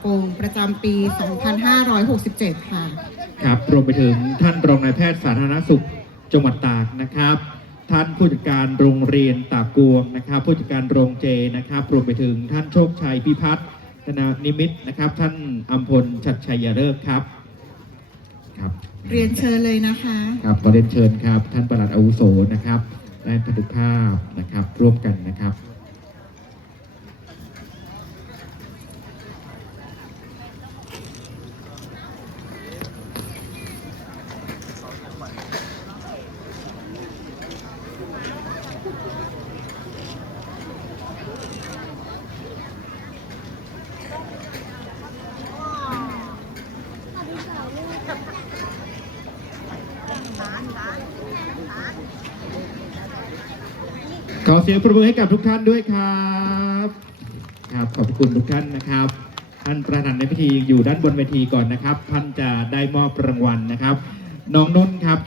โกงประจำปี 2567 ค่ะ ครับรวมไปถึงท่านรองนายแพทย์สาธารณสุขจังหวัดตากนะครับ ท่านผู้จัดการโรงเรียนตากกวงนะครับ ผู้จัดการโรงเจนะครับ รวมไปถึงท่านโชคชัยพิพัฒน์ธนานิมิตรนะครับ ท่านอัมพลชัดชัยเลิกษ์ครับครับ เรียนเชิญเลยนะคะ ครับขอเรียนเชิญครับ ท่านประหลัดอาวุโสนะครับและพันธุภาพนะครับ ร่วมกัน ขอเสียงปรบมือให้กับทุกท่านด้วยครับ ครับขอบคุณทุกท่านนะครับ ท่านประธานในพิธีอยู่ด้านบนเวทีก่อนนะครับ ท่านจะได้มอบรางวัลนะครับ น้องนุ่นครับ